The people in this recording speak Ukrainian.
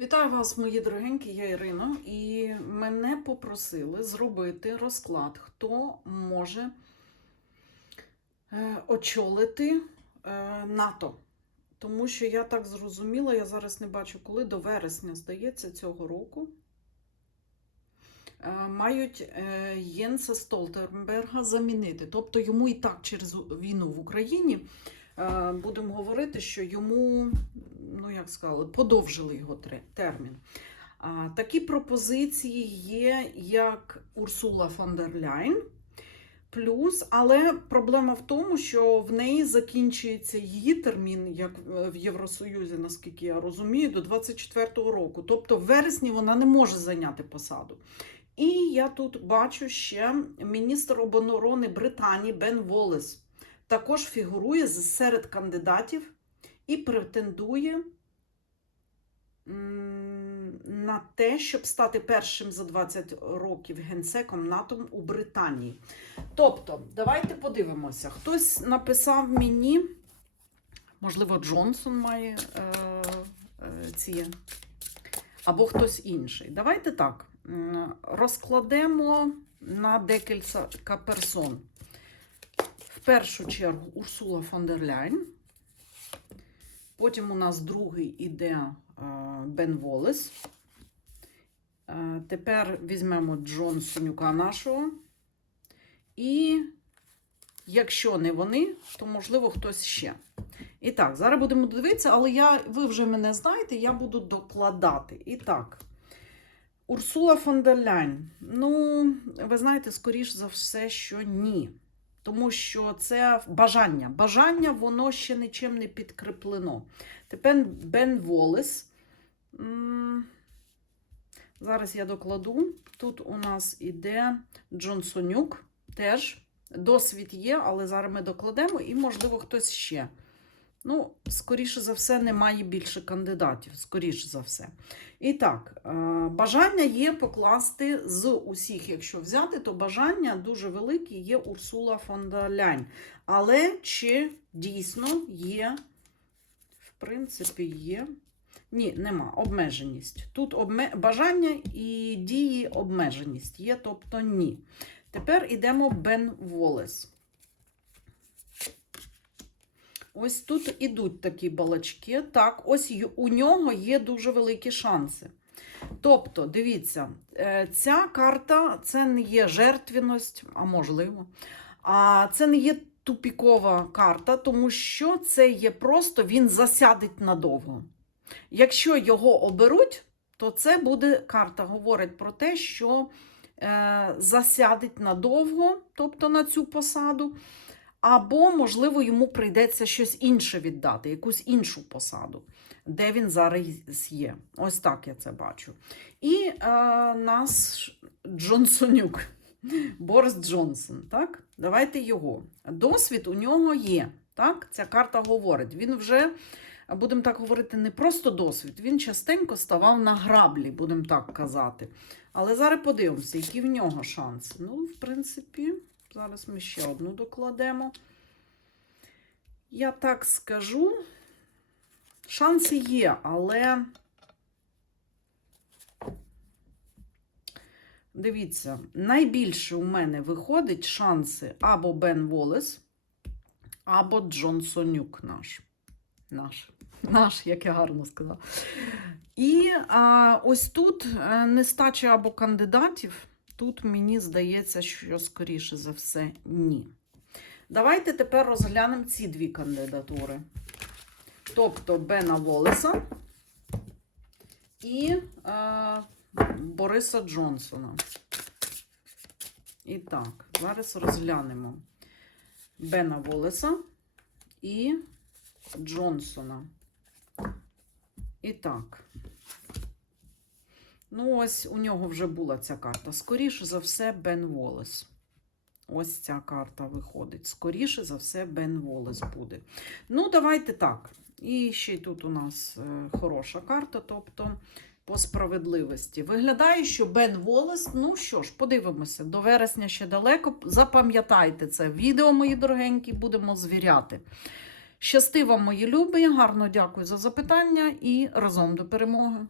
Вітаю вас, мої дорогенькі, я Ірина, і мене попросили зробити розклад, хто може е, очолити е, НАТО. Тому що я так зрозуміла, я зараз не бачу, коли до вересня, здається, цього року е, мають Єнса Столтерберга замінити. Тобто йому і так через війну в Україні будемо говорити, що йому, ну як сказали, подовжили його термін. А, Такі пропозиції є, як Урсула фон дер Ляйн. Плюс, але проблема в тому, що в неї закінчується її термін, як в Євросоюзі, наскільки я розумію, до 24-го року. Тобто в вересні вона не може зайняти посаду. І я тут бачу ще міністр оборони Британії Бен Волес також фігурує серед кандидатів і претендує на те, щоб стати першим за 20 років генсеком НАТО у Британії. Тобто, давайте подивимося. Хтось написав мені, можливо, Джонсон має е, е, ці, або хтось інший. Давайте так. Розкладемо на декілька персон. В першу чергу Урсула фон дер Ляйн. Потім у нас другий іде е, Бен Волес. Е, Тепер візьмемо Джон Джонсонюка нашого. І якщо не вони, то можливо хтось ще. І так, зараз будемо дивитися, але я, ви вже мене знаєте, я буду докладати. І так, Урсула фон дер Ляйн. Ну, ви знаєте, скоріш за все, що ні. Тому що це бажання. Бажання, воно ще нічим не підкріплено. Тепер Бен Волес. Зараз я докладу. Тут у нас іде Джонсонюк. Теж досвід є, але зараз ми докладемо, і, можливо, хтось ще. Ну, скоріше за все, немає більше кандидатів. Скоріше за все. І так, е, бажання є покласти з усіх, якщо взяти, то бажання дуже велике є Урсула фон Ляйн. Але чи дійсно є, в принципі, є. Ні, нема. Обмеженість. Тут обме... бажання і дії обмеженість є, тобто ні. Тепер йдемо Бен Волес. Ось тут ідуть такі балачки. Так, ось у нього є дуже великі шанси. Тобто, дивіться, е, ця карта це не є жертвість, а можливо. А це не є тупікова карта, тому що це є просто він засядить надовго. Якщо його оберуть, то це буде карта говорить про те, що е, засядить надовго, тобто на цю посаду, або, можливо, йому прийдеться щось інше віддати, якусь іншу посаду, де він зараз є. Ось так я це бачу. І е, нас Джонсонюк, Борис Джонсон. Так? Давайте його. Досвід у нього є. Так? Ця карта говорить. Він вже будемо так говорити, не просто досвід, він частенько ставав на граблі, будемо так казати. Але зараз подивимося, які в нього шанси. Ну, в принципі, зараз ми ще одну докладемо. Я так скажу, шанси є, але дивіться, найбільше у мене виходить шанси або Бен Волес, або Джонсонюк наш наш. Наш, як я гарно сказала. І а, ось тут е, нестача або кандидатів. Тут мені здається, що скоріше за все ні. Давайте тепер розглянемо ці дві кандидатури. Тобто Бена Волеса і е, Бориса Джонсона. І так, зараз розглянемо Бена Волеса і Джонсона. І так. Ну, ось у нього вже була ця карта. Скоріше за все, Бен Волес. Ось ця карта виходить. Скоріше за все, Бен Волес буде. Ну, давайте так. І ще й тут у нас е, хороша карта, тобто по справедливості. Виглядає, що Бен Волес, ну що ж, подивимося, до вересня ще далеко. Запам'ятайте це відео, мої дорогенькі, будемо звіряти. Щасти вам, мої любі, гарно дякую за запитання і разом до перемоги.